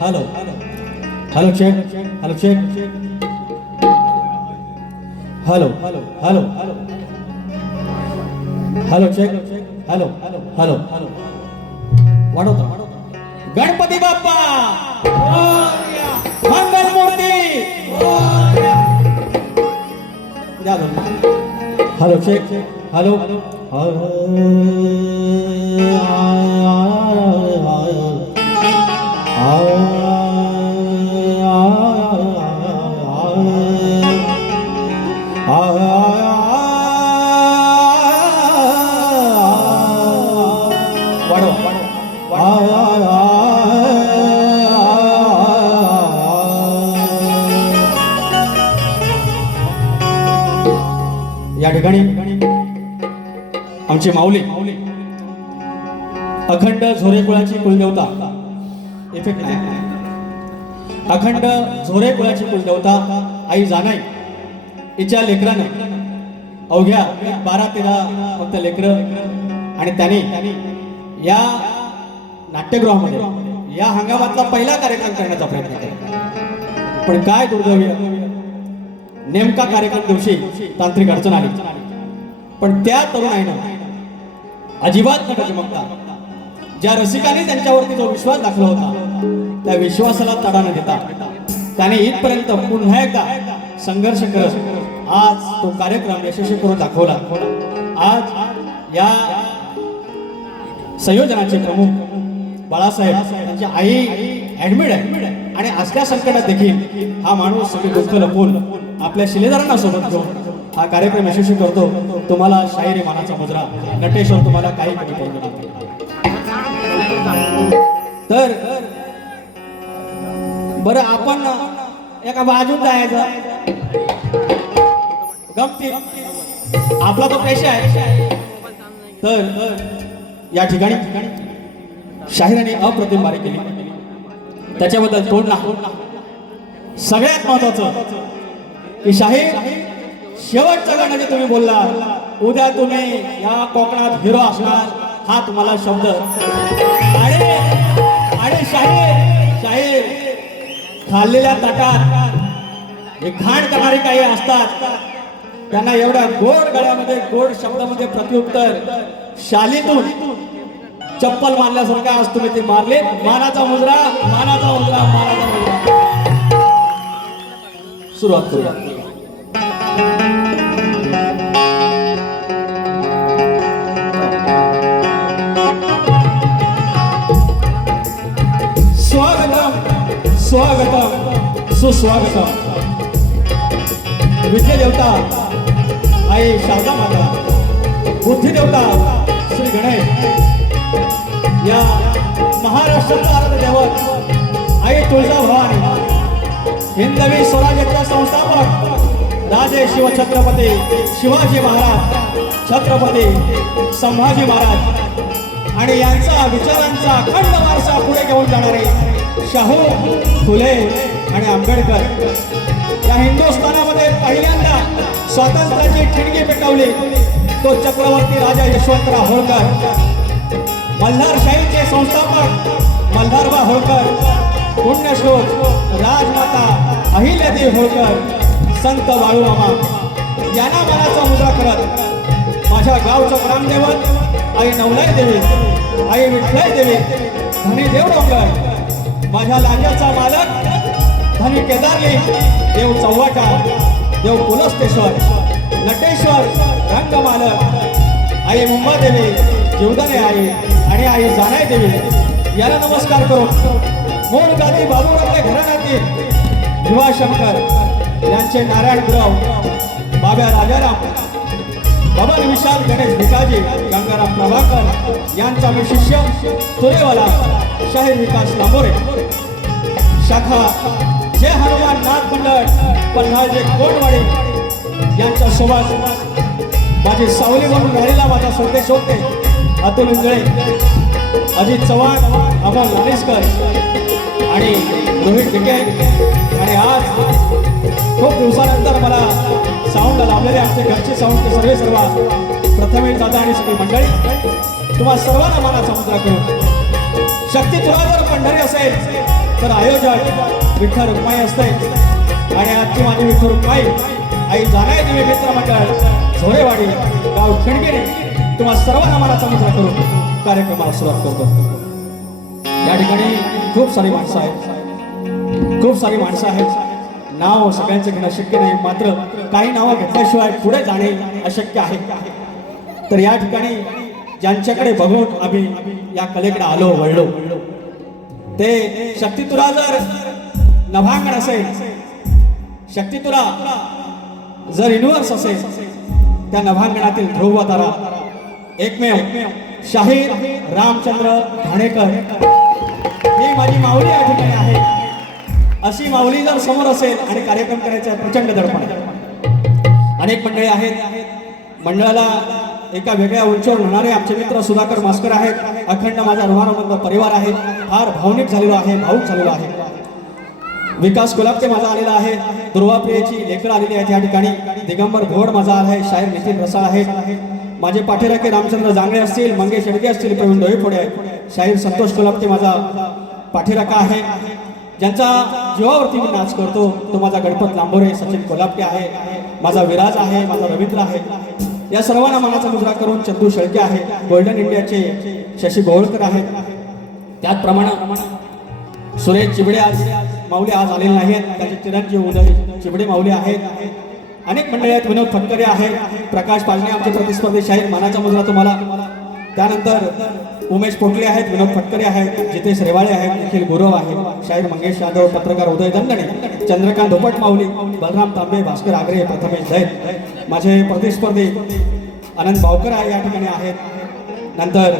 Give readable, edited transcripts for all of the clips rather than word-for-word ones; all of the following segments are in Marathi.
Hello hello check hello check hello hello hello check hello hello वाढवतो गणपती बाप्पा मंगल मूर्ती हॅलो चेक हॅलो या ठिकाणी आमची माऊली अखंड झोरे कुळाची कुलदेवता इफेक्ट नाही अखंड झोरे कुळाची कुलदेवता आई जानाई हिच्या लेकरानं अवघ्या 12-13 फक्त लेकरं आणि त्यांनी या नाट्यगृहामध्ये या हंगामातला पहिला कार्यक्रम करण्याचा प्रयत्न केला पण काय दुर्दैवी नेमका कार्यक्रम दिवशी तांत्रिक अडचण आली पण त्या तरुणाईनं अजिबात न डगमगता ज्या रसिकाने त्यांच्यावरती जो विश्वास दाखवला होता त्या विश्वासाला तडा न देता त्याने इथपर्यंत पुन्हा एकदा संघर्ष करत आज तो कार्यक्रम यशस्वी करून दाखवला आज या संयोजनाचे प्रमुख बाळासाहेब त्यांची आई ऍडमिट आहे आणि असल्या संकटात देखील हा माणूस सगळे दुःख लपवून आपल्या शिलेदारांना सोबत घेऊन हा कार्यक्रम यशस्वी करतो तुम्हाला शाहिरी मानाचा मुजरा नटेश्वर तुम्हाला काही कमी पडू नये तर बरं आपण एका बाजून जायचं गमती आपला तो पेशा आहे तर या ठिकाणी शाहिराने अप्रतिम बारी केली त्याच्याबद्दल तोड ना सगळ्यात महत्वाचं की शाहीर शेवटच्या गाण्याने तुम्ही बोलला उद्या तुम्ही या कोकणात हिरो असणार हा तुम्हाला शब्द आणि शाहीर खाल्लेल्या ताटात हे घाण करणारे काही असतात त्यांना एवढ्या गोड गळ्यामध्ये गोड शब्दामध्ये प्रत्युत्तर शालीतून चप्पल मारल्यासारखा आज तुम्ही ते मारले मानाचा मुजरा मानाचा मुजरा मानाचा मुजरा सुरुवात करूया स्वागतम स्वागतम सुस्वागतम विद्या देवता आई शारदा माता बुद्धी देवता श्री गणेश या महाराष्ट्राचा आराध्य दैवत आई तुळजाभवानी हिंदवी स्वराज्याचा संस्थापक राजे शिवछत्रपती शिवाजी महाराज छत्रपती संभाजी महाराज आणि यांचा विचारांचा अखंड वारसा पुढे घेऊन जाणारे शाहू फुले आणि आंबेडकर या हिंदुस्थानामध्ये पहिल्यांदा स्वातंत्र्याची ठिणगी पेटवली तो चक्रवर्ती राजा यशवंतराव होळकर मल्हारशाहीचे संस्थापक मल्हारबा होळकर पुण्यश्लोक राजमाता अहिल्यादेवी होळकर संत बाळूमामा यांना मनाचा मुजरा करत माझ्या गावचं ग्रामदेवत आई नवलाई देवी आई विठ्ठलाई देवी धनी देव डोंगर माझ्या लांजाचा मालक धनी केदारली देव चव्हाटा देव कुलस्तेश्वर नटेश्वर रंगमालक आई मुंबादेवी जीवदाने आई आणि आई जानाई देवी याला नमस्कार करून मूळ गादी बाबूरावले घराण्यातील युवाशंकर यांचे नारायण गुराव बाब्या राजाराम बबन विशाल गणेश भिकाजी गंगाराम प्रभाकर यांचा मी शिष्य तुरेवाला शाहीर विकास लांबोरे शाखा जय हनुमान नाथ मंडळ पन्हाळजे कोणवाडी यांच्या सोबत माझी सावली म्हणून राहिलेला माझा संदेश होते अतुल इंगळे अजित चव्हाण अमोल नालिस्कर आणि रोहित डिके आणि आज खूप दिवसानंतर मला साऊंड लाभलेले आमचे घरचे साऊंड सर्व प्रथमेश दादा आणि सगळी मंडळी तुम्हा सर्वांना मानाचा मुजरा करून शक्ती तुला जर पंढरी असेल तर आयोजक विठ्ठल रुक्माई असते आणि आजची माझी विठ्ठल रुक्माई आई जानाई देवी मित्र मंडळ झोरेवाडी गाव खिडगिरी तुम्हा सर्वांना मनाचा मुद्रा करून कार्यक्रमाला सुरुवात करतो. या ठिकाणी खूप सारी माणसं आहेत, खूप सारी माणसं आहेत. नाव सगळ्यांचं घेणं शक्य नाही, मात्र काही नावं घेतल्याशिवाय पुढे जाणे अशक्य आहे. तर या ठिकाणी ज्यांच्याकडे बघून आम्ही या कलेकडे आलो वळलो ते शक्तितुरा जर नभांगण असेल, शक्तितुरा जर युनिव्हर्स असेल, त्या नभांगणातील ध्रुव तारा एकमेव शाहीर रामचंद्र घाणेकर ही माझी माऊली या ठिकाणी आहे. अशी माऊली जर समोर असेल आणि कार्यक्रम करायचा प्रचंड दडपण आहे. अनेक मंडळी आहेत, मंडळाला एका वेगळ्या उंचीवर होणारे आमचे मित्र सुधाकर मास्कर आहेत. अखंड माझा ऋणानुबंध परिवार आहे, फार भावनिक झालेलो आहे, भावूक झालेलो आहे. विकास कोल्हापते माझा आलेला आहे, दुर्वाप्रियेची लेकरं आलेली आहेत या ठिकाणी. दिगंबर घोड माझा आला आहे, शाहीर नितीन रसाळ आहेत. माझे पाठीराखे रामचंद्र जांगळे असतील, मंगेश शेडगे असतील, प्रवीण डोईफोडे आहेत. शाहीर संतोष कोल्हापते माझा पाठीराखा आहे. ज्यांचा जीवावरती मी नाच करतो तो माझा गणपत लांबोरे, सचिन कोल्हापटे आहे, माझा विराज आहे, माझा रवींद्र आहे. या सर्वांना मनाचा मुद्रा करून चंदू शेळके आहे, गोल्डन इंडियाचे शशी गोवळकर आहेत. त्याचप्रमाणे सुरेश चिबडे आज माऊली आज आलेले नाहीत, त्याचे चिरंजीव उदय चिबडे माऊली आहेत. अनेक मंडळी आहेत, विनोद फटकरे आहेत, प्रकाश पाजणे आमचे प्रतिस्पर्धी शाहीर, मानाचा मुद्रा तुम्हाला. त्यानंतर उमेश पोटले आहेत, विनोद फटकरे आहेत, जितेश रेवाळे आहेत, निखिल गुरव आहे, शाहीर मंगेश यादव, पत्रकार उदय दंगणे, चंद्रकांत धोपट माऊली, बलराम तांबे, भास्कर आगरे, प्रथमेश दैत, माझे प्रतिस्पर्धी आनंद भावकर आहे या ठिकाणी आहेत. नंतर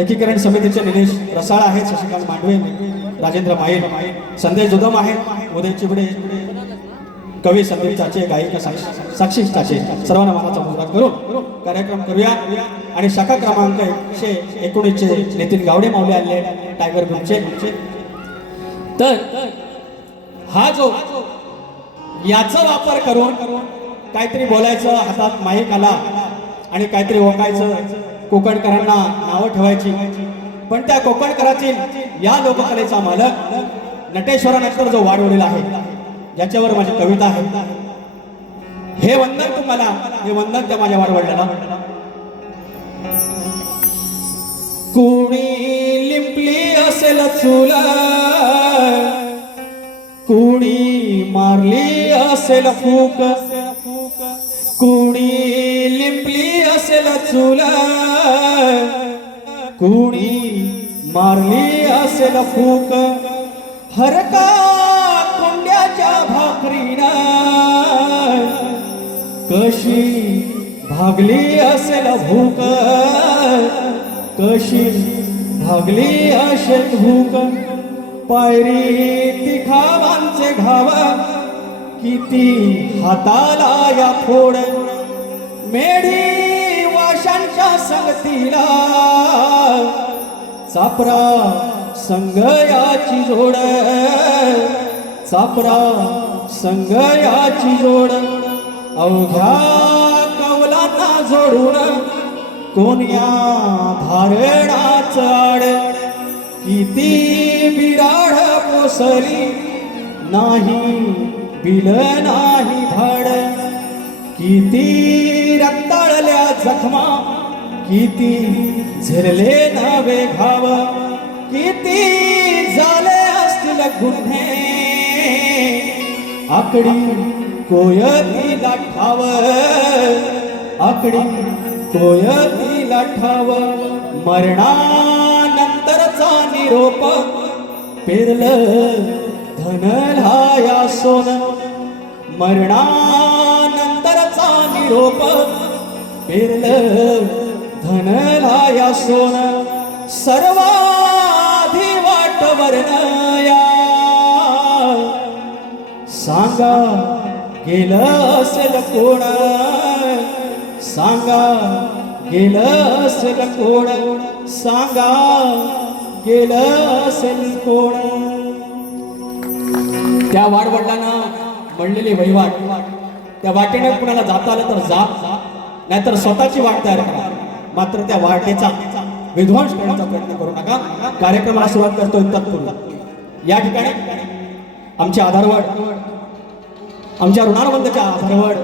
एकीकरण समितीचे निलेश रसाळ आहेत, शशिकांत मांडवे, राजेंद्र माईल, संदेश जुदम आहेत, उदय चिबडे, कवी संदीप चाचे, गायिका साक्षी चाचे. सर्वांना मनाचा मुद्रा करून कार्यक्रम करूया. आणि शाखा क्रमांक 119 नितीन गावडे माऊली आले टायगर ग्रुपचे. तर हा जो याचा वापर करून काहीतरी बोलायचं, हातात माईक आला आणि काहीतरी ओकायचं, कोकणकरांना नावं ठेवायची. पण त्या कोकणकरातील या लोककलेचा मालक नटेश्वरानंतर जो वाढवलेला आहे, ज्याच्यावर माझी कविता आहे, हे वंदन तुम्हाला, हे वंदन त्या माझ्या वाडवडिलांना. कुणी लिंपली असेल चुला, कुणी मारली असेल फूक, कुणी लिंपली असेल चुला, कुणी मारली असेल फूक, हरका कोंड्याच्या भाकरीना कशी भागली असेल भूक, कशी भागली असेल भूक. पायरी तिखावांचे घाव किती हाताला या फोड, मेढी वाशांच्या संगतीला चापरा संग याची जोड, चापरा संग याची जोड. अवघ्या कवलांना जोडून कोण्या धारणाच आड, किती बिराड पोसली नाही बिल नाही धाड, किती रक्ताळल्या जखमा, किती झरले नवे घाव, किती झाले असतील गुन्हे, आकडी कोयतीला ठाव, आकडी कोयतीला ठाव. मरणानंतरचा निरोप पेरलं धनलाया सोन, मरणानंतरचा निरोप पेरलं धनलाया सोन. सर्वाधी वाट वर्णया सांगा गेलं असेल कोण, सांगा गेलं असेल कोण, सांगा गेलं असेल कोण. त्या वाडवडिलांना म्हणलेली वहिवाट, त्या वाटेने कुणाला जाता आलं तर जा, नाहीतर स्वतःची वाट तयार करा. मात्र त्या वाटेचा विध्वंस करण्याचा प्रयत्न करू नका. कार्यक्रमाला सुरुवात करतोय तत्पूर्वी या ठिकाणी आमचे आधारवड, आमच्या ऋणानुबंधच्या आधारवड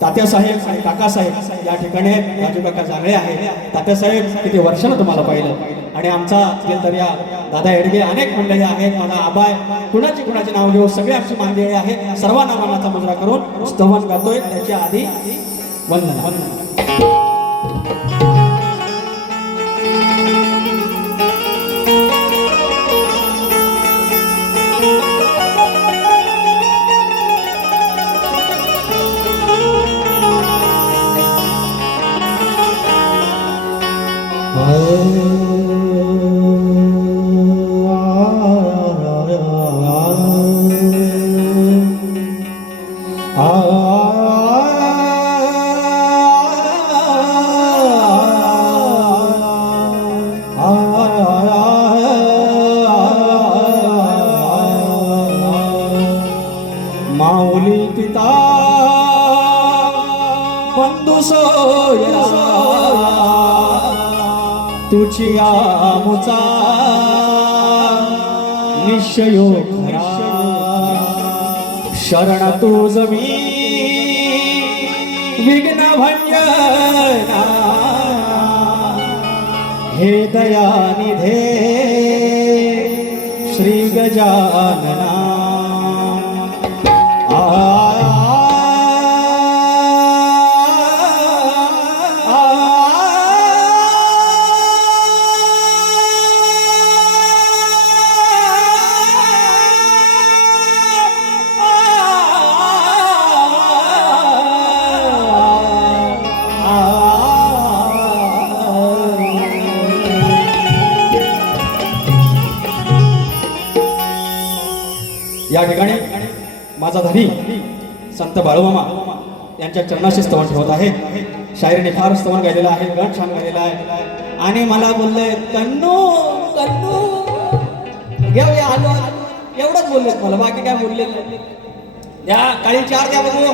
तात्यासाहेब आणि काकासाहेब या ठिकाणी राजू काका जागळे आहेत. तात्यासाहेब किती वर्षानं तुम्हाला पाहिलं आणि आमचा दिलदर्या दादा एडगे अनेक मंडळी आहेत. माझा आबाय कुणाचे नाव घेऊ सगळे आमची मानदेळे आहेत. सर्वांना मानाचा मुजरा करून स्तवन करतोय. त्याच्या आधी वंदन. माऊली पिता बंधू सोयरा तुझी आमुचा निश्चयो खरा शरण तुझ मी विघ्न भंजना हे दयानिधे श्री गजानना या ठिकाणी माझा धनी संत बाळूमामा यांच्या चरणाशी स्तवन ठेवत आहे. शायरीने फार स्तवन गायलेलं आहे, गण छान गायलेला आहे आणि मला बोलले कन्नू कन्नू घेऊया आलो एवढंच बोलले मला, बाकी काय बोलले द्या काळी 4 द्या बघू.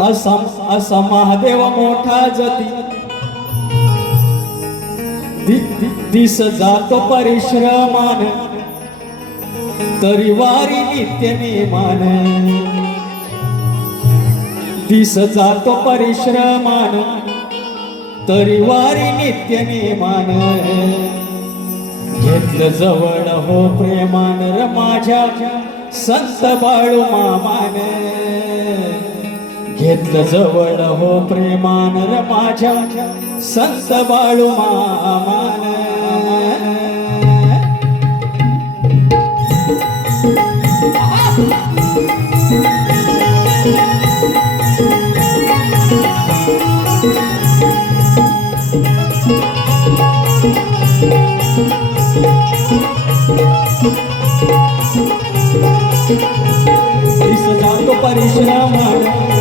असा महादेव मोठा जती दिस जातो परिश्रमान तरी वारी नित्य नेमान दिस जातो परिश्रमान तरी वारी नित्य नेमान घेतलं जवळ हो प्रेमान र माझ्या संत बाळू मामान घेतलं जवळ हो प्रेमान र माझ्या संत बाळू मामान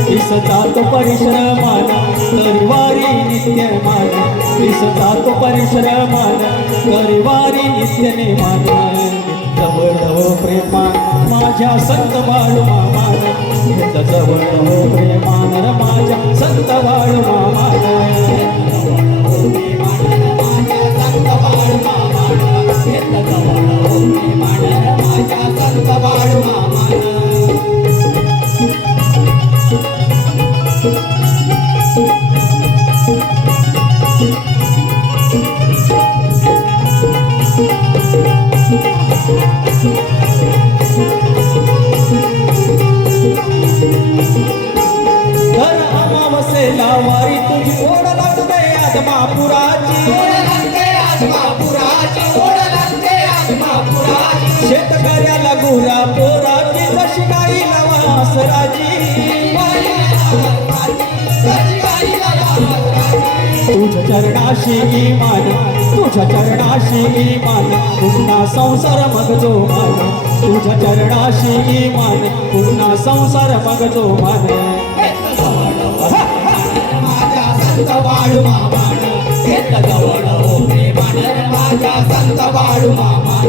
दिस जातो परिश्रमान तरी वारी नित्यमान दिस जातो परिश्रमान तरी वारी नित्य नेमान जवळ हो प्रेमान माझ्या संत बाळू मामान जवळ हो प्रेमान र माझ्या संत बाळू मामान वारी तुझी ओढ लागते आत्मापुराची शेतकऱ्याला गुरा पोराची जशी गाई वासराची तुझ्या चरणाशी इमान तुझ्या चरणाशी इमान पुन्हा संसार मग जो मान तुझ्या चरणाशी इमान पुन्हा संसार मग जो मान संत बाळू मामान घेतलं जवळ हो प्रेमान माझ्या संत बाळू मामान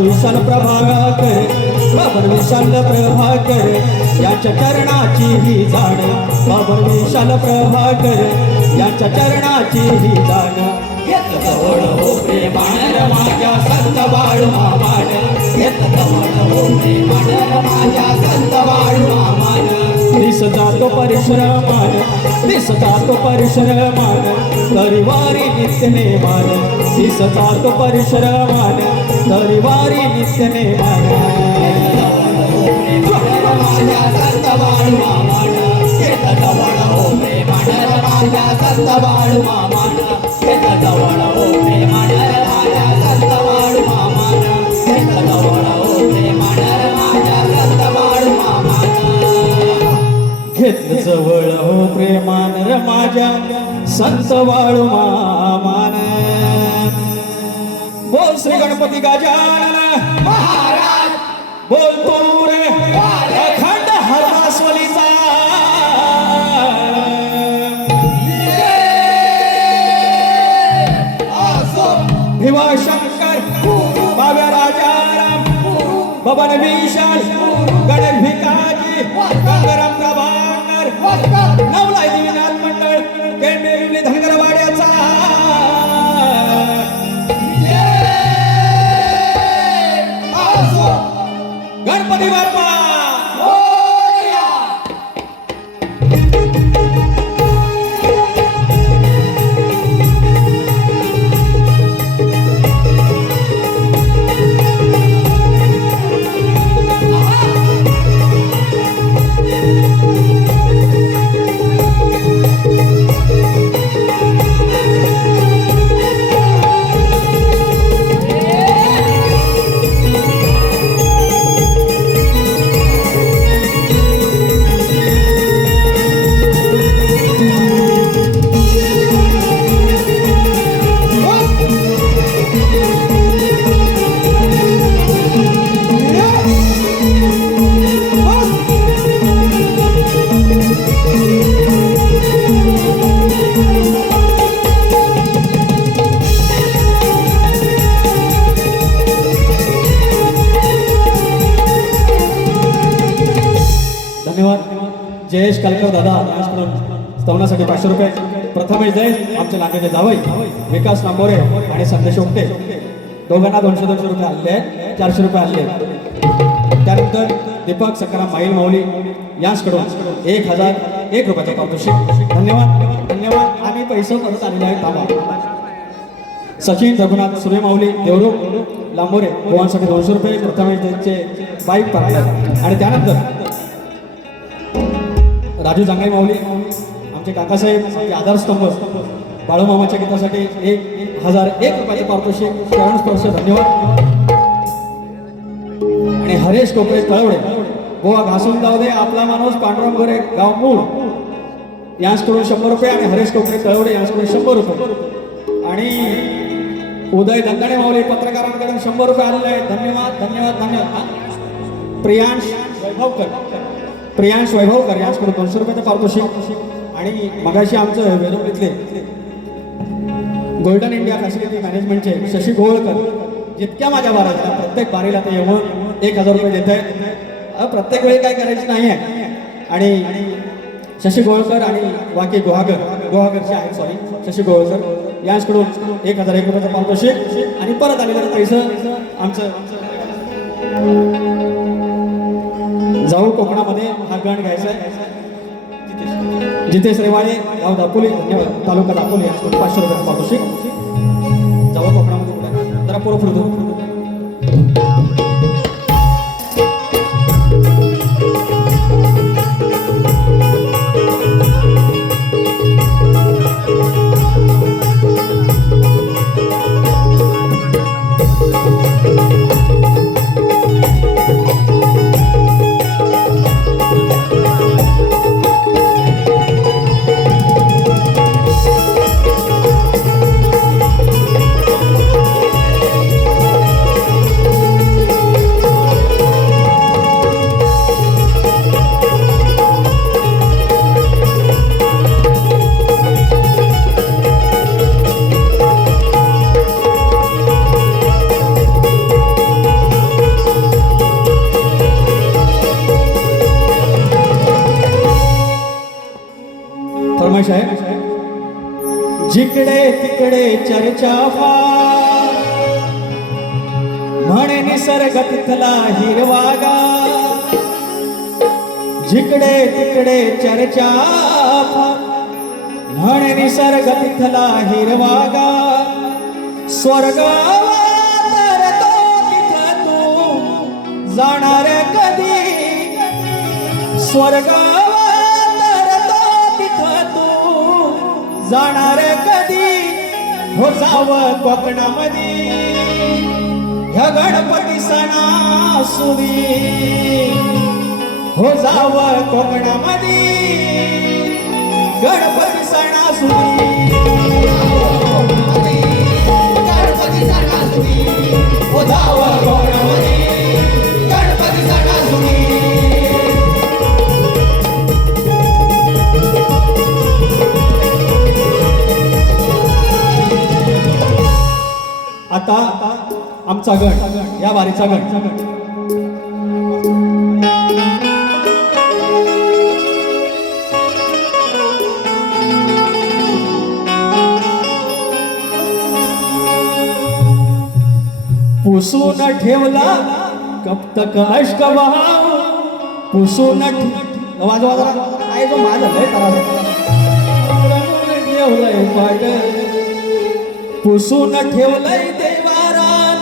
विशाल प्रभाकर बाबर विशाल प्रभाकर यांच्या चरणाची ही जाण बाबर विशाल प्रभाकर यांच्या चरणाची ही जाण घेतलं जवळ हो प्रेमानं माझ्या संत बाळू मामानं घेतलं जवळ हो प्रेमानं माझ्या संत बाळू मामानं दिस जातो परिश्रमान दिस जातो परिश्रमान तरीवारी नित्य नेमान दिस जातो परिश्रमान तरीवारी नित्य नेमान माझ्या संत बाळू मामानं घेतलं जवळ हो प्रेमानं माझ्या संत बाळू मामानं घेतलं जवळ हो प्रेमानं माझ्या संत बाळू मामानं घेतलं जवळ हो प्रेमानं माझ्या संत बाळू मामानं घेतलं जवळ हो प्रेमान र माझ्या संत वाळू मामान बोल श्री गणपती गजानन महाराज बोल तूर अखंड हरणास्वलीचा भिवा शंकर बाब्या राजाराम बबन विशाल गणेश भिकाजी गंगाराम प्रभाकर नवलाई दिनाथ मंडळ केंद्रीय धनगरवाड्याचा गणपती बाप्पा धन्यवाद जयेश कालकर दादा यांच्याकडून स्तवनासाठी 500 रुपये प्रथमेश जय आमचे लांबेचे जावई विकास नांबोरे आणि संदेश ओमटे दोघांना 200 रुपये आले आहेत 400 रुपये आले आहेत त्यानंतर दीपक सकाराम माईल माऊली यांच्याकडून 1001 रुपयाचा पारितोषिक धन्यवाद धन्यवाद आम्ही पैसे परत आलेले आहेत बाबा सचिन रघुनाथ सूर्यमाऊली देवरूप लांबोरे गोवांसाठी 200 रुपये प्रथमेश जयचे बाईक पार्टनर आणि त्यानंतर राजू जांगाई माऊली आमचे काकासाहेब आमचे आधारस्तंभ बाळूमामाच्या गीतासाठी 1001 रुपयाचे पारितोषिक चरणस्पर्श धन्यवाद आणि हरेश कोपरे तळवडे गोवा घासून जाऊ दे आपला माणूस पांडुरंग गोरे गाव मूळ यांच्याकडून 100 रुपये आणि हरेश कोपरे तळवडे यांच्याकडून 100 रुपये आणि उदय दंदाणे माऊली पत्रकारांकडून 100 रुपये आलेले आहेत धन्यवाद धन्यवाद धन्यवाद प्रियांश वैभवकर यांच्याकडून 200 रुपयाचं पारितोषिक आणि मगाशी आमचं वेरूळीतले गोल्डन इंडिया फॅसिलिटी मॅनेजमेंटचे शशी गोळकर जितक्या माझ्या बारा झाल्या प्रत्येक बारीला ते येऊन 1000 रुपये देत आहेत प्रत्येक वेळी काय करायची नाही आहे आणि शशी गोळकर आणि वाकी गोहागरचे आहेत सॉरी शशी गोळकर यांच्याकडून 1001 रुपयाचं पारितोषिक आणि परत आलेलं पैसे आमचं जाऊ कोकणामध्ये हा गण घ्यायचा आहे जितेश रेवाळे गाव दापोली धन्यवाद तालुका दापोली यांच्याकडून 500 रुपये पारितोषिक जाऊ कोकणामध्ये जरा पुढं फिरतो कशी आहे? जिकडे तिकडे चर्चा फार, म्हणे निसर्ग तिथला हिरवागार. जिकडे तिकडे चर्चा फार, म्हणे निसर्ग तिथला हिरवागार. स्वर्गावा तर तो तिथं तू जाणार कधी? स्वर्गावा तर तो तिथं तू जाणार कधी? हो जाव कोकणामध्ये ह्या गणपती सणासुदी. हो जाव कोकणामध्ये गणपती सणासुदी. गणपती सणासुदी ओ जाव कोकणामध्ये गणपती सणासुदी. आता आमचा गण, या वारीचा गण. पुसून ठेवला कप्तक अष्ट वाहू. पुसून वाजवा जरा. काय जो माझा लय ठेवलंय पाट. पुसून ठेवलंय देवारान,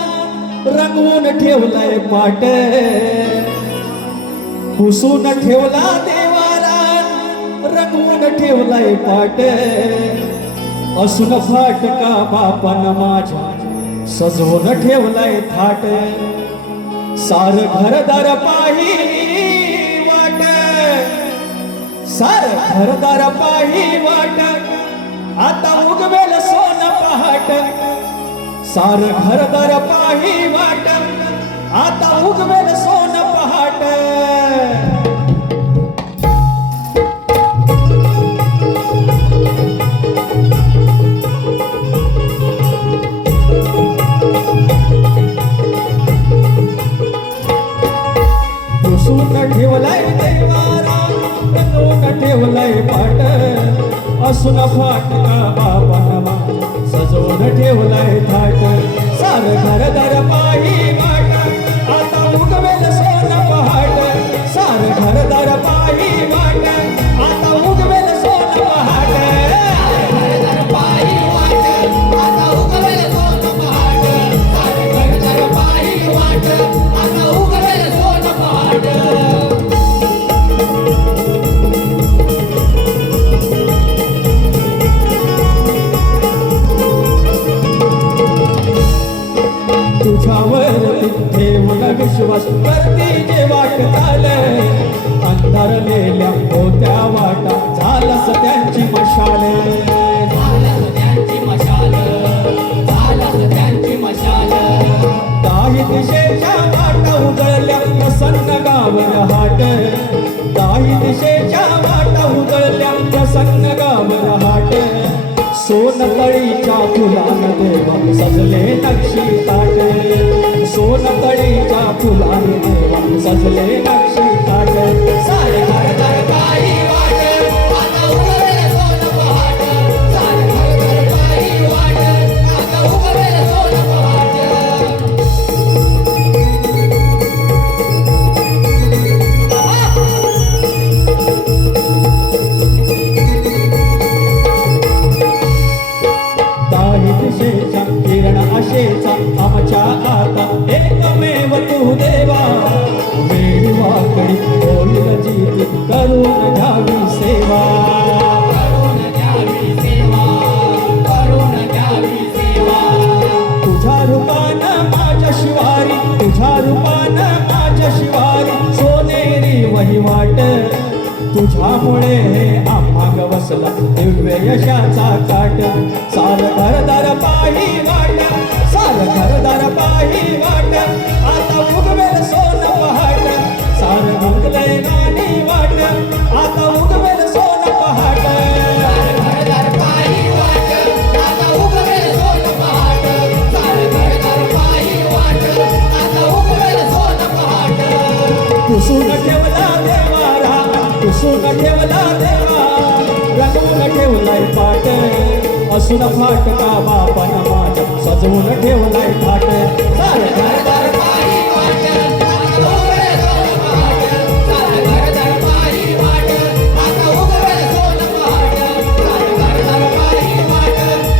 रंगवून ठेवलंय पाट. पुसून ठेवला देवारान, रंगवून ठेवलंय पाट. असून फाटका बापान माझ्या सजवून ठेवलंय थाट. सार घरदार पाही वाट, सार घरदार पाही वाट. आता उगवेल सोन पहाट. सार घरदार पाही वाट, आता उगवेल सोन पहाट. पुसून ठेवलाय देवारा, रंगवून ठेवलाय पाट. असून फाटका बाबा सजवून ठेवलाय थाट. सार घरदार पाही वाट, आता उगवेल सोन पहाट. सार घरदार पाही वाट, आता उगवेल सोन पहाट. घरदार पाही वाट आता उगवेल सोन पहाट. घरदार पाही वाट आता उगवेल सोन पहाट. तुझ्यावर ठेवून विश्वास करती जे वाट झालं. अंधारलेल्या होत्या वाटा झालंच त्यांची मशाल. झालंच त्यांची मशाल, झालंच त्यांची मशाल. काही दिशेच्या वाटा उजळल्या प्रसन्न गावर हाट. काही दिशेच्या वाटा उजळल्या प्रसन्न गावर हाट. सोनतळीच्या फुलान देवा सजले नक्षी ताट. सोनतळीच्या फुलान देवा सजले नक्षी ताट. सारे घरदार पाही वाट आता उगवेल सोन पहाट. सारे घरदार पाही वाट आता उगवेल सोन पहाट. दाही दिशेच्या किरण आशेचा आमच्या आता एकमेव तू देवा. वेळी वाकडी होईल जीत करून घ्यावी सेवा. करून द्यावी सेवा, करून द्यावी सेवा. तुझ्या रूपानं माझ्या शिवारी, तुझ्या रूपानं माझ्या शिवारी सोनेरी वहिवाट. तुझ्यामुळे आम्हा गवसला दिव्य यशाचा काट. सार घरदार पाही वाट, सार घरदार पाही वाट. आता उगवेल सोन पहाट. सार उगलय गाणी वाट, आता उगवेल सोन पहाट. घरदार पाही वाट आता उगवेल सोन पहाट. सारे घरदार पाही वाट आता उगवेल सोन पहाट. पुसून ठेवला देवा राम, पुसून ठेवला देवा, रंगवून ठेवला ठेवलाय पाट असून फाटका बापान माझ्या सजवून ठेवलाय थाट सारे घर घर पायी वाट, आता उघडेल सोनं पहाट. सारं घर घर पायी वाट, आता उघडेल सोनं पहाट. सारं घर घर पायी वाट,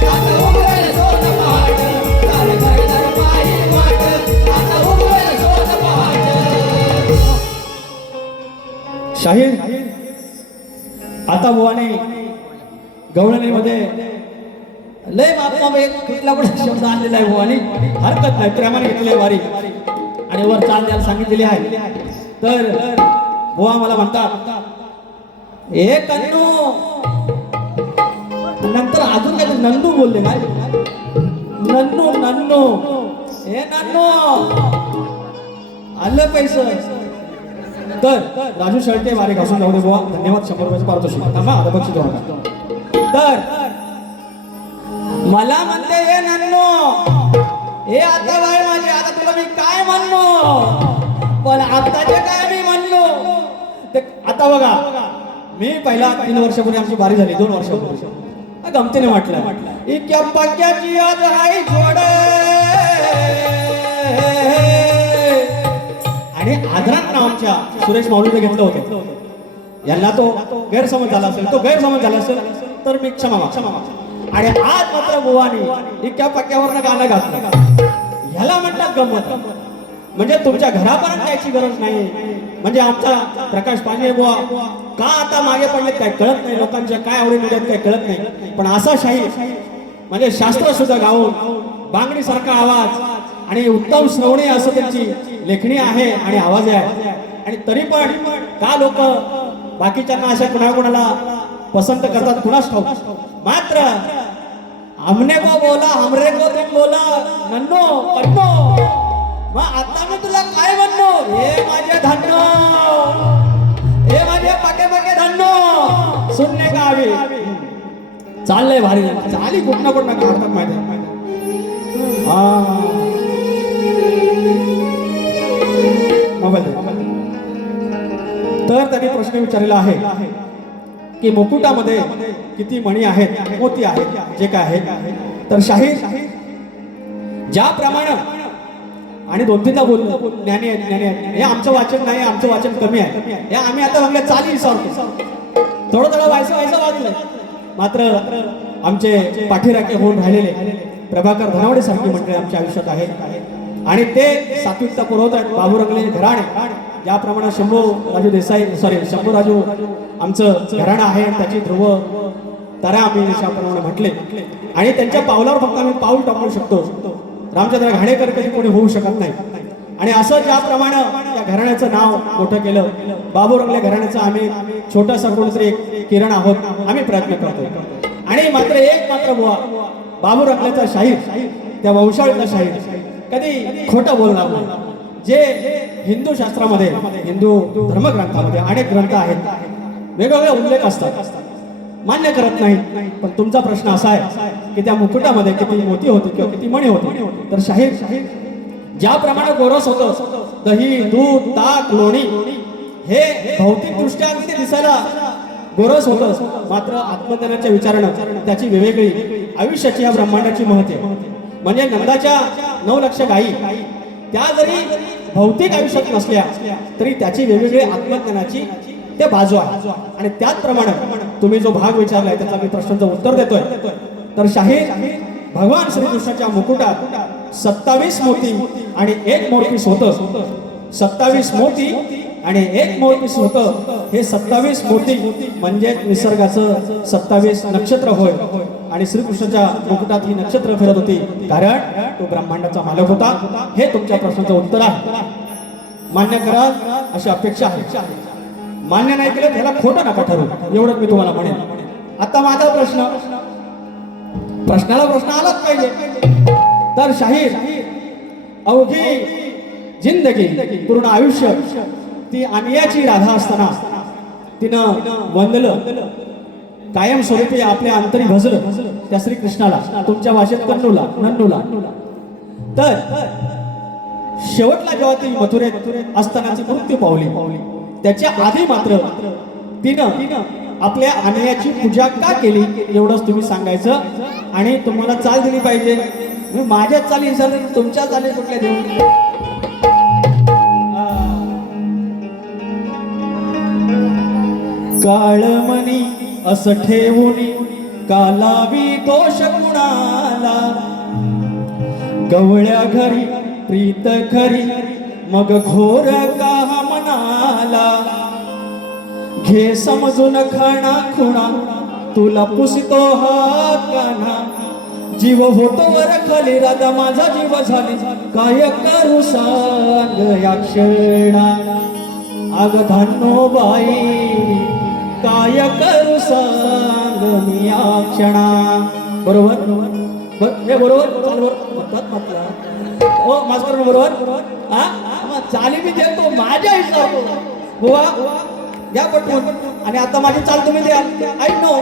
आता उघडेल सोनं पहाट. सारं घर घर पायी वाट, आता उघडेल सोनं पहाट. शाहीर आता बुवाने गवळणीमध्ये लय मापमा एक कुठला पण शब्द आणलेला आहे बुवानी हरकत नाही प्रेमाने घेतलेली आहे वारी आणि वर चाल द्यायला सांगितलेली आहे तर बुवा मला म्हणतात ए कन्नू नंतर अजून काय नन्नू बोलले काय नन्नू नन्नू ए नन्नू आलं पैसे तर राजू शेळके वारे घासून जाऊ दे बुवा धन्यवाद 100 रुपयाचं पारितोषिक थांबा आता बक्षीस देऊ नका तर मला म्हणते हे नन्नो हे आता बाय माझे आता तुला मी काय म्हणलो पण आताचे काय मी म्हणलो ते आता बघा मी पहिला 3 वर्षापूर्वी आमची बारी झाली 2 वर्षापूर्वी गमतीने म्हटलं इतक्या पक्क्याची आज हाय जोड आणि आदरात नावाच्या सुरेश माऊलीने घेतलं होतं यांना तो गैरसमज झाला असेल तर मी क्षमा मागतो आणि आज मात्र बुवानी इतक्या पक्क्यावरनं गाणं घातलं ह्याला म्हणतात गंमत म्हणजे तुमच्या घरापर्यंत यायची गरज नाही म्हणजे आमचा प्रकाश पांडे बुवा का आता मागे पडले काय कळत नाही लोकांच्या काय आवडी मिळत काय कळत नाही पण असा शाहीर म्हणजे शास्त्र सुद्धा गाऊन बांगडी सारखा आवाज आणि उत्तम श्रवणी असं त्यांची लेखणी आहे आणि आवाज आहे आणि तरी पण का लोक बाकीच्यांना अशा कुणाकुणाला पसंत करतात कुणास ठाऊक मात्र हमने को बोला हमरे को तुम बोला नन्नो पन्नो मग आता मी तुला काय म्हणलो हे माझे धन्नो हे माझे पके पके धन्नो सुनने का हवी चाललंय भारी चाली कुठं कुठं काढतात माहिती हा मोबाईल तर त्यांनी प्रश्न विचारलेला आहे की मुकुटामध्ये किती मणी आहेत मोती आहेत जे काय आहेत तर शाहीर ज्याप्रमाणे आणि 2-3दा बोललो ज्ञानी आहेत हे आमचं वाचन नाही आमचं वाचन कमी आहे हे आम्ही आता बघल्या चाली विसरतो थोडं व्हायचं वाजलंय मात्र आमचे पाठीराखे होऊन राहिलेले प्रभाकर धनावडे सारखी मंडळी आमच्या आयुष्यात आहेत आणि ते सात्विकता पुरवत आहेत बाबूरंगले घराणे ज्याप्रमाणे शंभू राजू देसाई शंभू राजू आमचं घराणं आहे त्याची ध्रुव तारा आम्ही अशाप्रमाणे म्हटले आणि त्यांच्या पावलावर फक्त आम्ही पाऊल टाकू शकतो रामचंद्र घाणेकर कधी कोणी होऊ शकत नाही आणि असं ज्याप्रमाणे या घराण्याचं नाव मोठं केलं बाबूरंगले घराण्याचं आम्ही छोटासा कोणतरी एक किरण आहोत आम्ही प्रयत्न करतो आणि मात्र बुवा बाबूरंगलेचा शाहीर त्या वंशावळीतला शाहीर कधी खोटं बोलणार नाही जे हिंदू शास्त्रामध्ये हिंदू धर्मग्रंथामध्ये अनेक ग्रंथ आहेत वेगवेगळे उल्लेख असतात मान्य करत नाही पण तुमचा प्रश्न असा आहे की त्या मुकुटामध्ये किती मोती होती किंवा किती मणी होती तर शाहीर ज्याप्रमाणे गोरस होतं दही दूध ताक लोणी हे भौतिकदृष्ट्या अगदी दिसायला गोरस होतं मात्र आत्मज्ञानाच्या विचारानं त्याची वेगवेगळी आयुष्याची या ब्रह्मांडाची महत्त्व म्हणजे नंदाच्या 9 लक्ष गायी त्या जरी भौतिक आयुष्यात नसल्या तरी त्याची वेगवेगळी आत्मज्ञानाची ते बाजू आहे आणि त्याचप्रमाणे तुम्ही जो भाग विचारलाय त्याचा मी प्रश्नाचं उत्तर देतोय तर शाहीर भगवान श्रीकृष्णाच्या मुकुटात 27 मोती आणि 1 मोरपीस होतं 27 मोती आणि 1 मोरपीस होतं हे 27 मोती म्हणजे निसर्गाचं 27 नक्षत्र होय आणि श्रीकृष्णाच्या मुकुटात ही नक्षत्र फिरत होती कारण तो ब्रह्मांडाचा मालक होता हे तुमच्या प्रश्नाचं उत्तर आहे मान्य करा अशी अपेक्षा आहे मान्य नाही केलं त्याला खोटं नका ठरवू एवढंच मी तुम्हाला म्हणेन आता माझा प्रश्नाला प्रश्न आलाच पाहिजे तर शाहीर अवघी जिंदगी पूर्ण आयुष्य ती आनियाची राधा असताना तिनं वंदलं कायम स्वरूपी आपल्या अंतरी भजलं त्या श्रीकृष्णाला तुमच्या भाषेत नन्नूला तर शेवटला जेव्हा ती मथुरेत असतानाची मृत्यू पावली त्याच्या आधी मात्र तिनं आपल्या अन्यायाची पूजा का केली एवढंच तुम्ही सांगायचं आणि तुम्हाला चाल दिली पाहिजे. मी माझ्या चाली सर तुमच्या चाली कुठल्या देऊ. काळमणी असं ठेवून कालावी दोष कुणाला, गवळ्या घरी प्रीत खरी मग घोर का मनाला. घे समजून खाणा खुणा तुला पुसतो हा कान्हा, जीव होतो वर खाली राधा माझा जीव झाली काय करू सांग या क्षणा. अग धान्नो बाई काय करू सांग मी या क्षणा. बरोबर हे बरोबर चाल बरोबर म्हटलं हो मास्तर बरोबर. हा चाली मी देतो माझ्या हिशोबाने बुवा घ्या पटवून आणि आता माझी चाल तुम्ही द्या. आय नो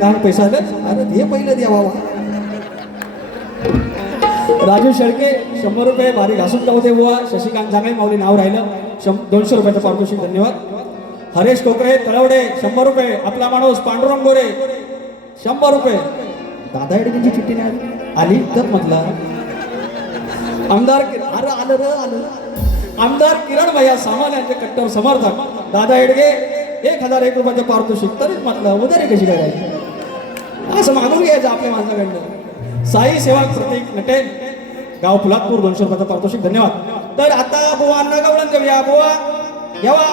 काय पैसा अरे हे पहिलं द्या बाबा. राजू शेळके 100 रुपये भारी घासून जाऊ दे बुवा. शशिकांत जांगळे माऊली नाव राहिलं 200 रुपयाचं पारितोषिक धन्यवाद. हरेश कोकरे तळवडे 100 रुपये. आपला माणूस पांडुरंग गोरे 100 रुपये. दादा हेडगेंची चिठ्ठी नाही आली तर म्हटलं आमदार अरे आलं र आलं आमदार किरण भैया सामान यांचे कट्टर समर्थक दादा हेडगे 1001 रुपयाचं पारितोषिक. तरीच म्हटलं उधारी कशी करायची असं मागून घ्यायचं आपल्या माणसाकडनं. साई सेवा प्रतीक नटे गाव फुलादपूर 200 रुपयाचं पारितोषिक धन्यवाद. तर आता बुवांना गवळण देऊया. बुवा घ्यावा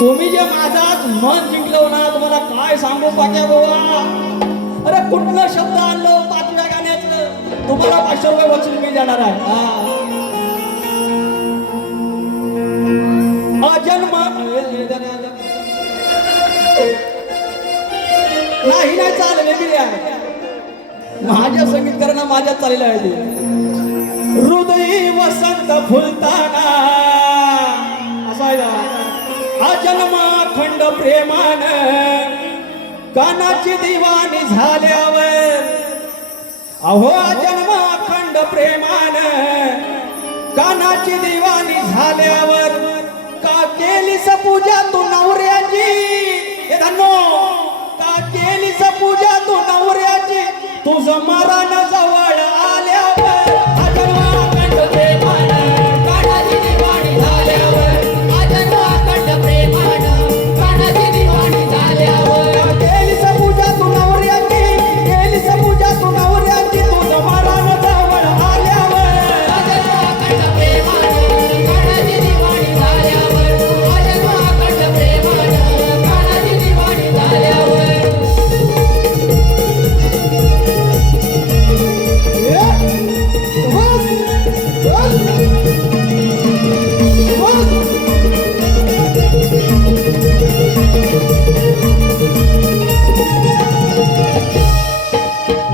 तुम्ही जे माझा मन जिंकलं ना तुम्हाला काय सांगू पाक्या बुवा. अरे कुठलं शब्द आणलं 5व्या गाण्याचं तुम्हाला 500 रुपये बक्षीस मी देणार आहे. अजन्म नाही चालले दिले आहे माझ्या संगीतकारांना माझ्या चाललेलं आहे ते. हृदय वसंत फुलताना असायला अजन्म खंड प्रेमान कानाची दिवाणी झाल्यावर. अहो अजन्म खंड प्रेमान कानाची दिवाणी झाल्यावर का केलीस पूजा तू नवऱ्याची. हे धन्नो का केलीस पूजा तू नवऱ्याची तुझं मरण जवळ आल्यावर. अजन्म खंड प्रेमान कानाची दिवाणी झाल्यावर. अजन्म खंड प्रेमान कानाची दिवाणी झाल्यावर केलीस पूजा तू नवऱ्याची केलीस पूजा तू नवऱ्याची तुझं मरण जवळ आल्यावर. अजन्म खंड प्रेमान कानाची दिवाणी झाल्यावर. अजन्म खंड प्रेमान कानाची दिवाणी झाल्यावर.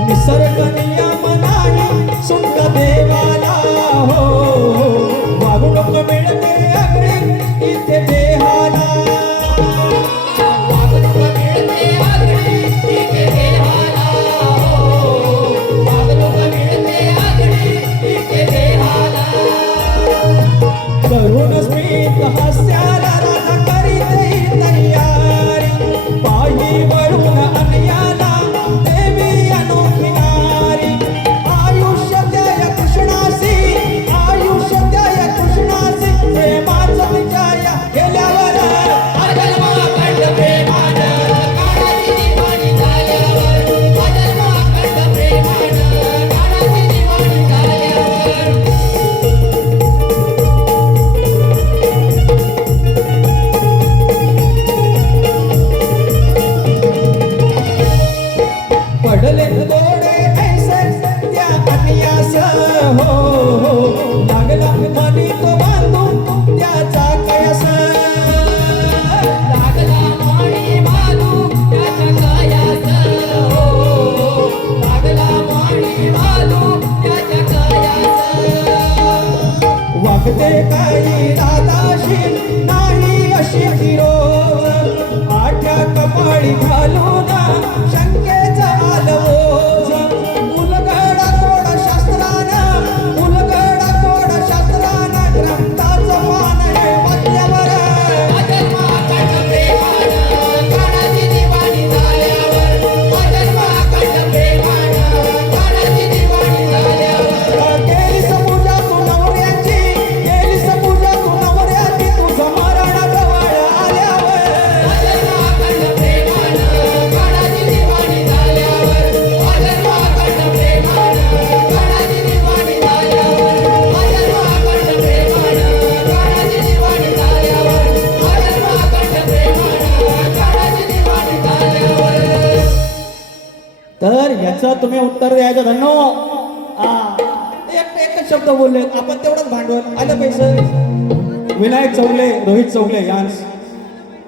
निसर्ग नियम नाही सुंद देवाला हो. वागणूक मिळते अगदी इथे देहाला. वागणूक मिळते अगदी इथे देहाला हो. वागणूक मिळते अगदी इथे देहाला. करून स्मित हास्याला राधा करीत तयारी पायी वळून अन्याला देवी अनोखी नारी. आयुष्य द्याय कृष्णासी आयुष्य द्याय कृष्णासी प्रेमाचं विजय गेल्यावर. अजन्म खंड प्रेमान कानाची दिवाणी झाल्यावर. अजन्म खंड प्रेमान कानाची दिवाणी झाल्यावर. पडले दोडे ऐसे त्या अन्यास हो. लागला मनी तो बांधून त्याचा कयास. लागला मणी बांधून त्याचा कयास हो. लागला मणी बांधून त्याचा कयास. वागते काही दादाशी नाही अशी हिरो आठ्या कपाळी घालून शंकेचा आलवोज. उलगडा कोड शास्त्रानं उलगडा कोड शास्त्रानं ग्रंथाचं मान हे वाचल्यावर. अजन्म खंड प्रेमान तर ह्याचं तुम्ही उत्तर द्यायचं धन्नो. एकच शब्द बोलले आपण, तेवढंच भांडवल आलं पैसे. विनायक चौगले, रोहित चौगले यांस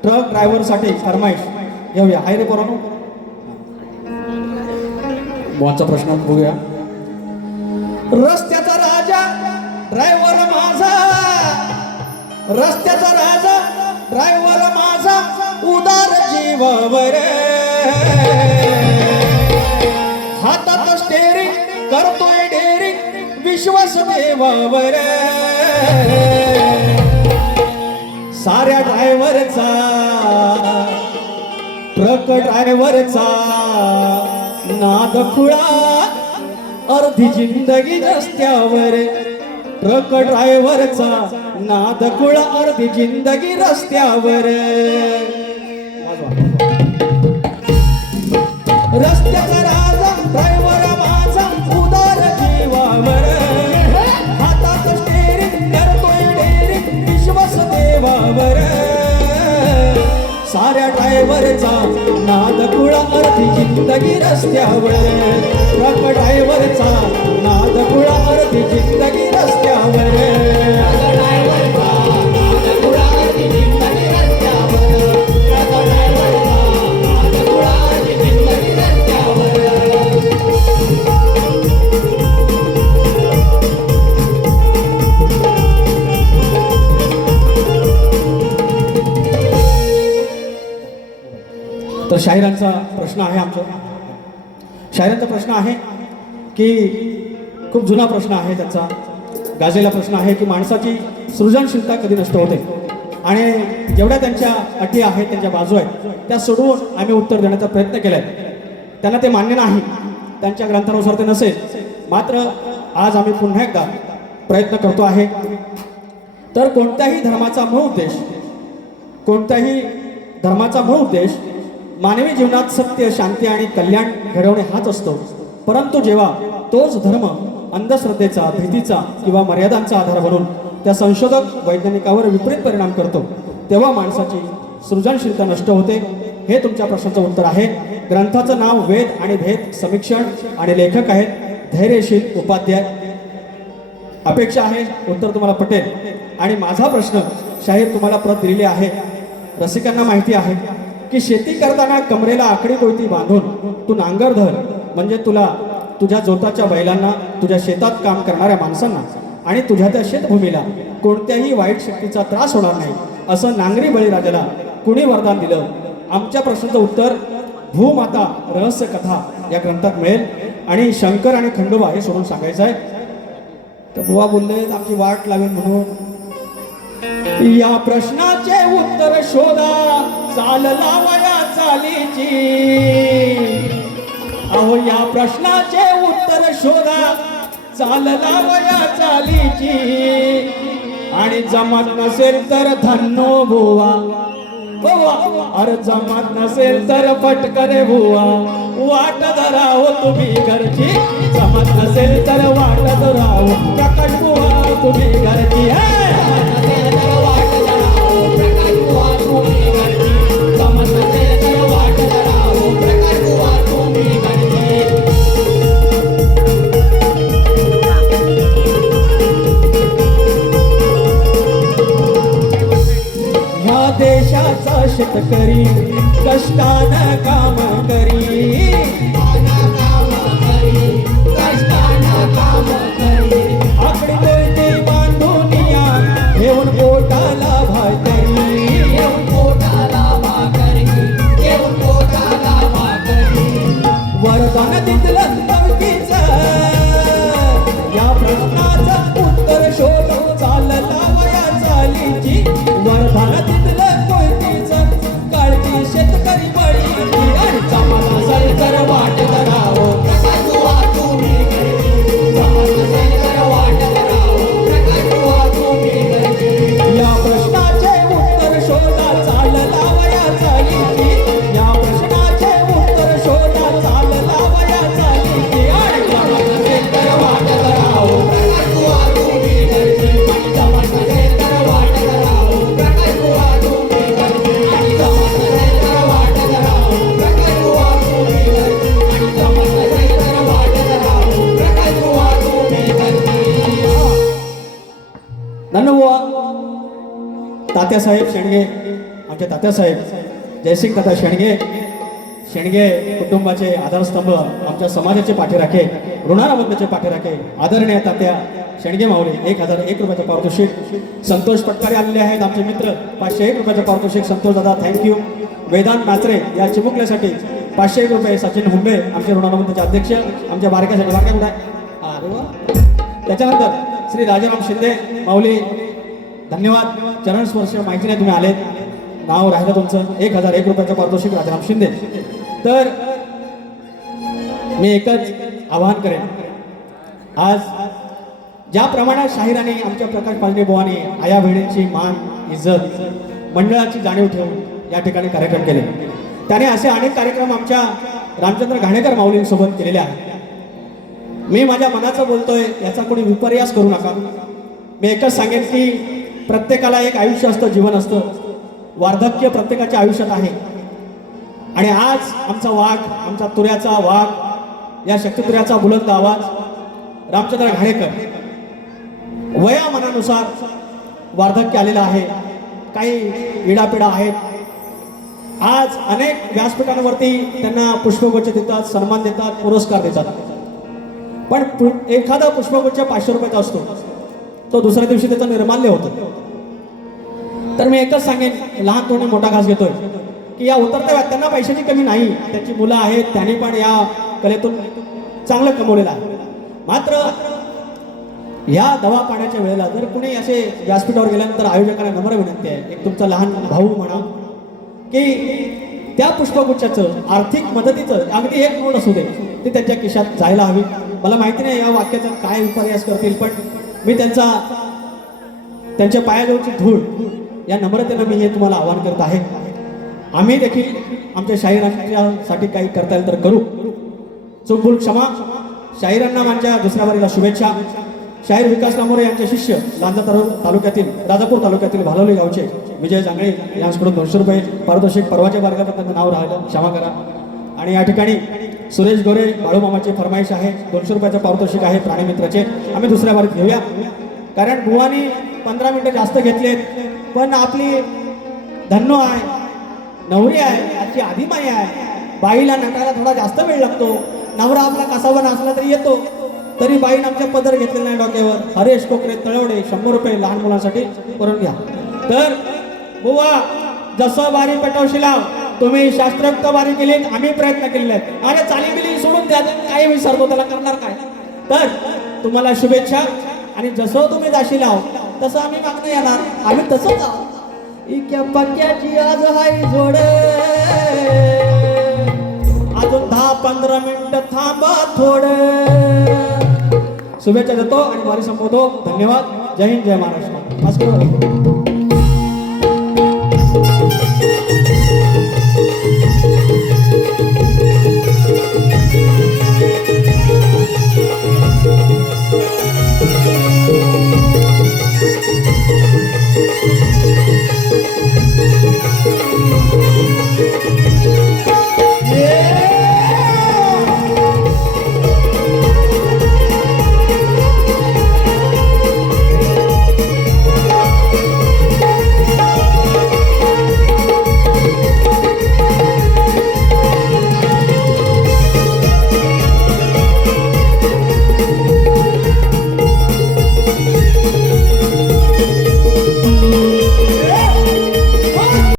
ट्रक ड्रायव्हरसाठी फरमाईश घेऊया. हाय रे पोरांनो, मोचा प्रश्न बघूया. रस्त्याचा राजा ड्रायव्हर माझा, रस्त्याचा राजा ड्रायव्हर माझा, उदार जीवावर हातात स्टेरिंग करतोय डेरिंग, विश्वास देवावर. साऱ्या ड्रायव्हरचा, ट्रक ड्रायव्हरचा नाद खुळा, अर्धी जिंदगी रस्त्यावर. ट्रक ड्रायव्हरचा नाद खुळा, अर्धी जिंदगी रस्त्यावर. रस्त्याचा राजा ड्रायव्हर माझा, उदार जीवावर हातात स्टेरिंग करतोय डेरिंग, विश्वास देवावर. साऱ्या ड्रायव्हरचा नाद खुळा, अर्धी जिंदगी रस्त्यावर. ट्रक ड्रायव्हरचा नाद खुळा, अर्धी जिंदगी रस्त्यावर. तर शाहिरांचा प्रश्न आहे आमचा. शाहिरांचा प्रश्न आहे की खूप जुना प्रश्न आहे त्याचा, गाजलेला प्रश्न आहे की माणसाची सृजनशीलता कधी नष्ट होते आणि जेवढ्या त्यांच्या अटी आहेत, त्यांच्या बाजू आहेत, त्या सोडवून आम्ही उत्तर देण्याचा प्रयत्न केला आहे. त्यांना ते मान्य नाही, त्यांच्या ग्रंथानुसार ते नसेल. मात्र आज आम्ही पुन्हा एकदा प्रयत्न करतो आहे. तर कोणत्याही धर्माचा मूळ उद्देश, कोणत्याही धर्माचा मूळ उद्देश मानवी जीवनात सत्य, शांती आणि कल्याण घडवणे हाच असतो. परंतु जेव्हा तोच धर्म अंधश्रद्धेचा, भीतीचा किंवा मर्यादांचा आधार बनून त्या संशोधक वैज्ञानिकावर विपरीत परिणाम करतो, तेव्हा माणसाची सृजनशीलता नष्ट होते. हे तुमच्या प्रश्नाचं उत्तर आहे. ग्रंथाचं नाव वेद आणि भेद समीक्षण आणि लेखक आहेत धैर्यशील उपाध्याय. अपेक्षा आहे उत्तर तुम्हाला पटेल. आणि माझा प्रश्न शाहीर तुम्हाला प्रत दिलेली आहे. रसिकांना माहिती आहे की शेती करताना कमरेला आकडी कोयती बांधून तू नांगर धर, म्हणजे तुला तुझ्या जोताच्या बैलांना, तुझ्या शेतात काम करणाऱ्या माणसांना आणि तुझ्या त्या शेतभूमीला कोणत्याही वाईट शक्तीचा त्रास होणार नाही, असं नांगरी बळीराजाला कुणी वरदान दिलं. आमच्या प्रश्नाचं उत्तर भूमाता रहस्य कथा या ग्रंथात मिळेल. आणि शंकर आणि खंडोबा हे सोडून सांगायचं आहे. तर बुवा बोलले आमची वाट लावेल म्हणून. या प्रश्नाचे उत्तर शोधा, चाल लावया चालीची. अहो या प्रश्नाचे उत्तर शोधा, चाल लावया चालीची. आणि जमत नसेल तर धन्नो बुवा, अरे जमत नसेल तर पटकरे बुवा, वाट धराव तुम्ही घरची. जमत नसेल तर वाट धराव प्रकाश बुवा तुम्ही घरची. ह्या देशाचा शेतकरी कष्टानं काम करी, आकडी कोयती बांधून या घेऊन पोटाला भाकरी. वरदान दिलं नवकीचं, या प्रश्नाचं उत्तर शोधू चाल लावया चालीची. वरदान दिलं कोयतीचं, काळजी शेतकरी बळीची. आणि जमत नसेल तर वाट धरावं या प्रश्नाचे उत्तर शोधा, चाल लावया चालीची. या प्रश्नाचे उत्तर शोधा, चाल लावया चालीची. आणि जमत नसेल तर वाट धरावं प्रकाश बुवा तुम्ही घरची. जमत नसेल तर वाट धरावं प्रकाश बुवा तात्यासाहेब शेंडगे, आमचे तात्यासाहेब जयसिंग तात्या शेंडगे, शेंडगे कुटुंबाचे आधारस्तंभ, आमच्या समाजाचे पाठीराखे, ऋणानुबंधचे पाठीराखे, आदरणीय तात्या शेंडगे माऊली 1001 रुपयाचं पारितोषिक. संतोष पटकारे आलेले आहेत आमचे मित्र, 501 रुपयाचं पारितोषिक. संतोष दादा थँक्यू. वेदांत नाचरे या चिमुकल्यासाठी 501 रुपये. सचिन हुंबे आमचे ऋणानुबंधचे अध्यक्ष, आमच्या बारक्यासाठी बारक्या कुठे आहे? अरे वा. त्याच्यानंतर श्री राजाराम शिंदे माऊली धन्यवाद. चरणस्पर्श माहिती नाही तुम्ही आलेत, नाव राहिलं तुमचं. 1001 रुपयाचं पारितोषिक राजाराम शिंदे. तर मी एकच आवाहन करेन, आज ज्याप्रमाणे शाहिराने आमच्या प्रकाश पालटे बुवाने आया बहिणींची मान इज्जत मंडळाची जाणीव ठेवून या ठिकाणी कार्यक्रम केले, त्याने असे अनेक कार्यक्रम आमच्या रामचंद्र घाणेकर माऊलींसोबत केलेले आहेत. मी माझ्या मनाचं बोलतोय, याचा कोणी विपर्यास करू नका. मी एकच सांगेन की प्रत्येकाला एक आयुष्य असतं, जीवन असतं. वार्धक्य प्रत्येकाच्या आयुष्यात आहे. आणि आज आमचा वाघ, आमचा तुऱ्याचा वाघ, या शक्तितुऱ्याचा बुलंद आवाज रामचंद्र घाणेकर वयामानानुसार वार्धक्य आलेलं आहे. काही इडापिडा आहेत. आज अनेक व्यासपीठांवरती त्यांना पुष्पगुच्छ देतात, सन्मान देतात, पुरस्कार देतात. पण एखादा पुष्पगुच्छ 500 रुपयाचा असतो, तो दुसऱ्या दिवशी त्याचं निर्माल्य होतं. तर मी एकच सांगेन, लहान तोंडी मोठा घास घेतोय की या उतरत्या त्यांना पैशाची कमी नाही, त्यांची मुलं आहेत, त्यांनी पण या कलेतून चांगलं कमवलेलं आहे. मात्र या दवा पाण्याच्या वेळेला जर कुणी असे व्यासपीठावर गेल्यानंतर आयोजकांना नम्र विनंती आहे, एक तुमचा लहान भाऊ म्हणा की त्या पुष्पगुच्छाचं आर्थिक मदतीचं अगदी 1 नोट असू दे, ती त्यांच्या खिशात जायला हवी. मला माहिती नाही या वाक्याचा काय विपर्यास करतील, पण मी त्यांच्या पायाजवळची धूळ या नम्रतेनं मी हे तुम्हाला आवाहन करत आहे. आम्ही देखील आमच्या शाहिरांसाठी काही करता येईल तर करू. चूकभूल क्षमा. शाहिरांना माझ्या दुसऱ्या वारीला शुभेच्छा. शाहीर विकास नामोरे यांचे शिष्य लांजा तालुक्यातील, राजापूर तालुक्यातील भालवली गावचे विजय जांगळे यांच्याकडून 200 रुपये पारितोषिक. परवाच्या वर्गात त्यांचं नाव राहिलं, क्षमा करा. आणि या ठिकाणी सुरेश गोरे बाळूमामाची फरमाईश आहे, 200 रुपयाचं पारितोषिक आहे प्राणीमित्राचे. आम्ही दुसऱ्या वारीत घेऊया, कारण बुवानी 15 मिनिटं जास्त घेतलेत. पण आपली धन्नो आहे, नवरी आहे, आजची आदिमाई आहे. बाईला नटायला थोडा जास्त वेळ लागतो. नवरा आपला कसावा नसला तरी येतो, तरी बाईनं आमच्या पदर घेतलेला नाही डोक्यावर. हरेश कोकरे तळवडे 100 रुपये लहान मुलांसाठी करून घ्या. तर बुवा, जसं बारी पेटवशिला तुम्ही शास्त्रोक्त बारी केली, आम्ही प्रयत्न केलेले आहेत. अरे चाली बिली सोडून द्या, काही विसरतो त्याला करणार काय. तर तुम्हाला शुभेच्छा. आणि जसं तुम्ही जाशील तसं आम्ही मागणं येणार, आम्ही तसंच आहोत. इक्या पक्याची आज हाय जोड, अजून 10-15 मिनिटं थांबा थोडं. शुभेच्छा देतो आणि वारी संपवतो. धन्यवाद. जय हिंद, जय महाराष्ट्र.